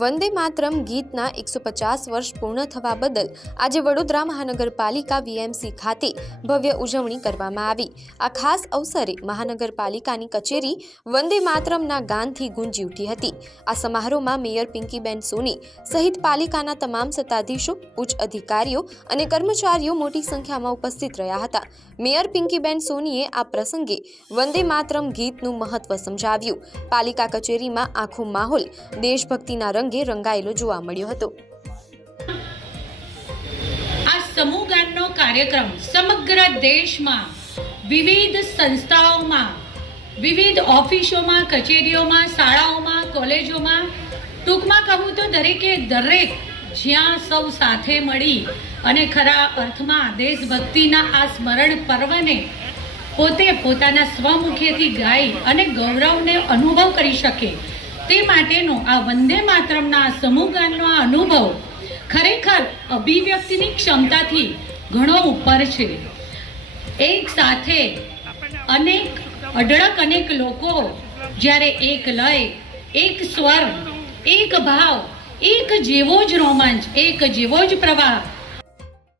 વંદે માતરમ ગીતના 150 વર્ષ પૂર્ણ થવા બદલ આજે વડોદરા મહાનગરપાલિકા વીએમસી ખાતે ભવ્ય ઉજવણી કરવામાં આવી। આ ખાસ અવસરે મહાનગરપાલિકાની કચેરી વંદે માતરમના ગાનથી ગુંજી ઉઠી હતી। આ સમારોહમાં મેયર પિંકીબેન સોની સહિત પાલિકાના તમામ સત્તાધીશો, ઉચ્ચ અધિકારીઓ અને કર્મચારીઓ મોટી સંખ્યામાં ઉપસ્થિત રહ્યા હતા। મેયર પિંકીબેન સોનીએ આ પ્રસંગે વંદે માતરમ ગીતનું મહત્વ સમજાવ્યું। પાલિકા કચેરીમાં આખો માહોલ દેશભક્તિના રંગે રંગાયેલો જોવા મળ્યો હતો। આ સમૂહ ગાનનો કાર્યક્રમ સમગ્ર દેશમાં વિવિધ સંસ્થાઓમાં, વિવિધ ઓફિસોમાં, કચેરીઓમાં, શાળાઓમાં, કોલેજોમાં, ટૂંકમાં કહું તો દરેક જ્યાં સૌ સાથે મળી અને ખરા અર્થમાં દેશભક્તિના આ સ્મરણ પર્વને પોતે પોતાના સ્વમુખેથી ગાઈ અને ગૌરવને અનુભવ કરી શકે તે માટેનો આ વંદે માતરમના સમૂહ ગાનનો આ અનુભવ ખરેખર અભિવ્યક્તિની ક્ષમતાથી ઘણો ઉપર છે। એક સાથે અનેક લોકો જ્યારે એક લય, એક સ્વર, એક ભાવ, એક જેવો જ રોમાંચ, એક જેવો જ પ્રવાહ